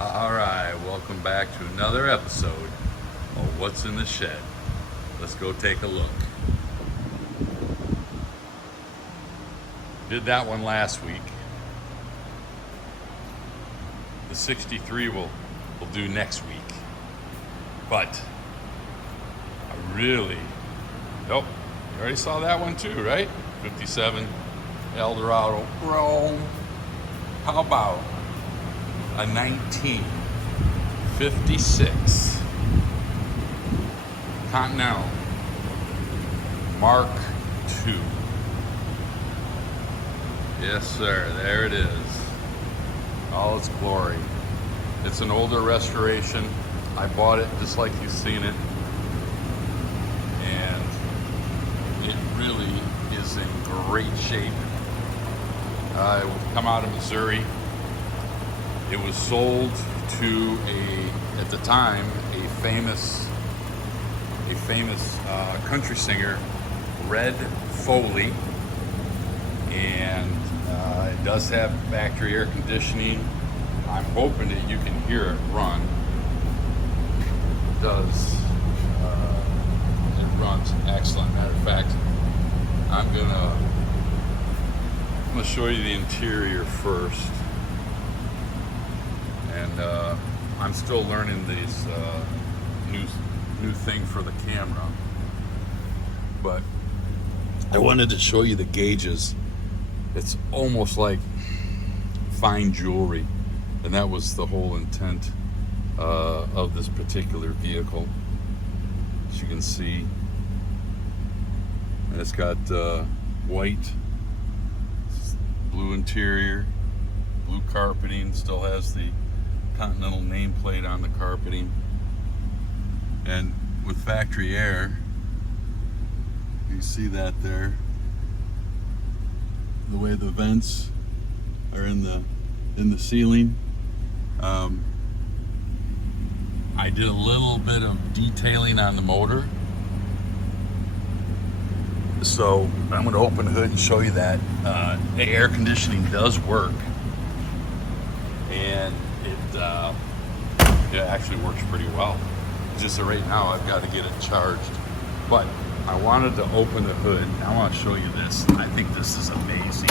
Alright, welcome back to another episode of What's in the Shed. Let's go take a look. Did that one last week. The 63 we'll do next week. But I really... Nope, you already saw that one too, right? 57 Eldorado Chrome. How about a 1956 Continental Mark II. Yes, sir. There it is. All its glory. It's an older restoration. I bought it just like you've seen it. And it really is in great shape. It will come out of Missouri. It was sold to at the time, a famous country singer, Red Foley, and it does have factory air conditioning. I'm hoping that you can hear it run. It does. It runs excellent. Matter of fact, I'm gonna show you the interior first. And I'm still learning these new thing for the camera, but I wanted to show you the gauges. It's almost like fine jewelry, and that was the whole intent of this particular vehicle. As you can see, and it's got white, blue interior, blue carpeting. Still has the Continental nameplate on the carpeting, and with factory air, you see that there, the way the vents are in the ceiling. I did a little bit of detailing on the motor, so I'm going to open the hood and show you that the air conditioning does work, and it actually works pretty well. It's just that right now I've got to get it charged. But I wanted to open the hood. I want to show you this. I think this is amazing.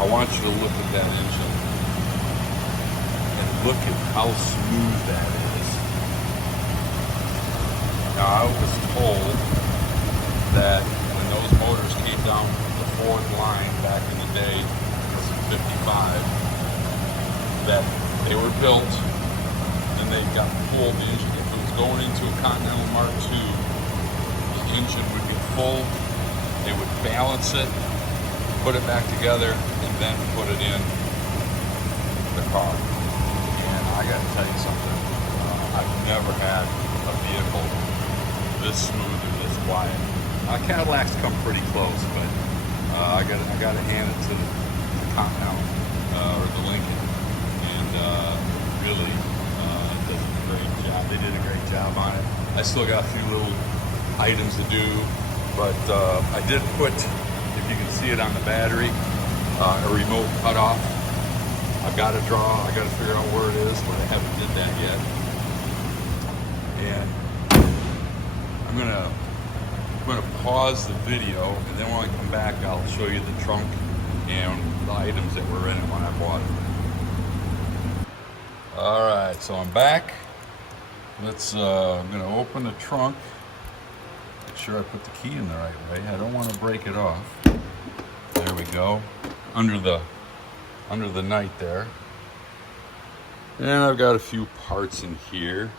I want you to look at that engine and look at how smooth that is. Now, I was told that when those motors came down the Ford line back in the day, this is 55, that they were built and they got pulled. The engine, if it was going into a Continental Mark II, the engine would be full. They would balance it, put it back together, and then put it in the car. And I got to tell you something. I've never had a vehicle this smooth and this quiet. Cadillacs come pretty close, but I got to hand it to the Continental or the Lincoln. Really does a great job. They did a great job on it. I still got a few little items to do, but I did put, if you can see it on the battery, a remote cutoff. I've got to draw. I got to figure out where it is, but I haven't did that yet. And I'm gonna pause the video, and then when I come back, I'll show you the trunk and the items that were in it when I bought it. Alright, so I'm back. I'm going to open the trunk. Make sure I put the key in the right way. I don't want to break it off. There we go. Under the night there. And I've got a few parts in here,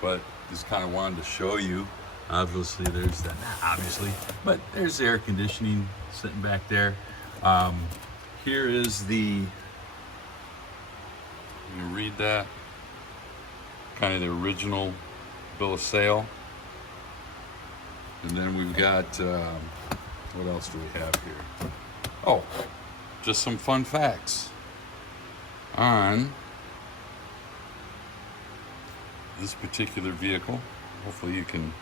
but just kind of wanted to show you. Obviously, there's that. Obviously, but there's the air conditioning sitting back there. Here is the. You read that, kind of the original bill of sale, and then we've got what else do we have here? Oh, just some fun facts on this particular vehicle. Hopefully you can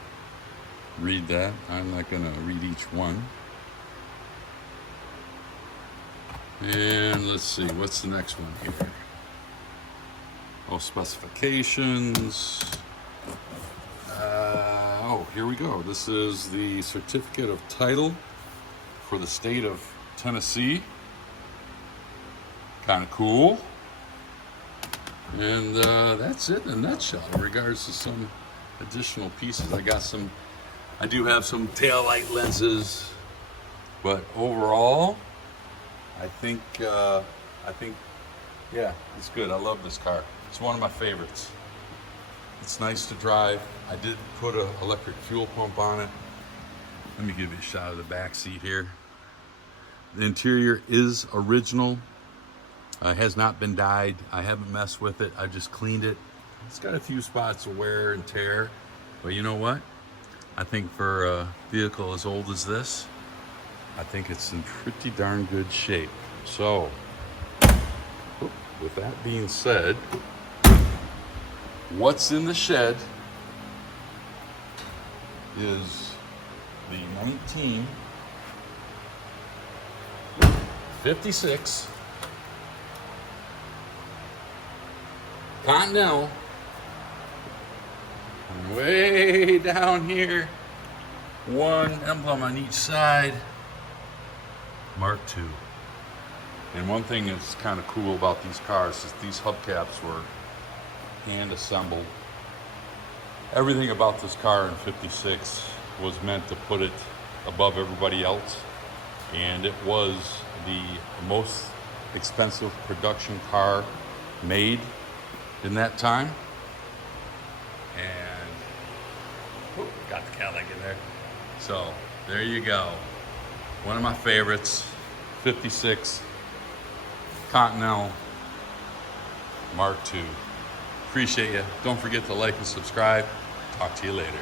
read that. I'm not going to read each one. And let's see, what's the next one here? Most specifications. Oh, here we go. This is the certificate of title for the state of Tennessee. Kind of cool. And that's it in a nutshell in regards to some additional pieces. I do have some taillight lenses, but overall, I think, yeah, it's good. I love this car. It's one of my favorites. It's nice to drive. I did put an electric fuel pump on it. Let me give you a shot of the back seat here. The interior is original. Has not been dyed. I haven't messed with it. I just cleaned it. It's got a few spots of wear and tear, but you know what? I think for a vehicle as old as this, I think it's in pretty darn good shape. So, with that being said, what's in the shed is the 1956 Continental, and way down here, one emblem on each side, Mark II. And one thing that's kind of cool about these cars is these hubcaps were hand assembled. Everything about this car in 56 was meant to put it above everybody else, and it was the most expensive production car made in that time. And got the Cadillac in there. So there you go. One of my favorites, 56 Continental Mark II. Appreciate you. Don't forget to like and subscribe. Talk to you later.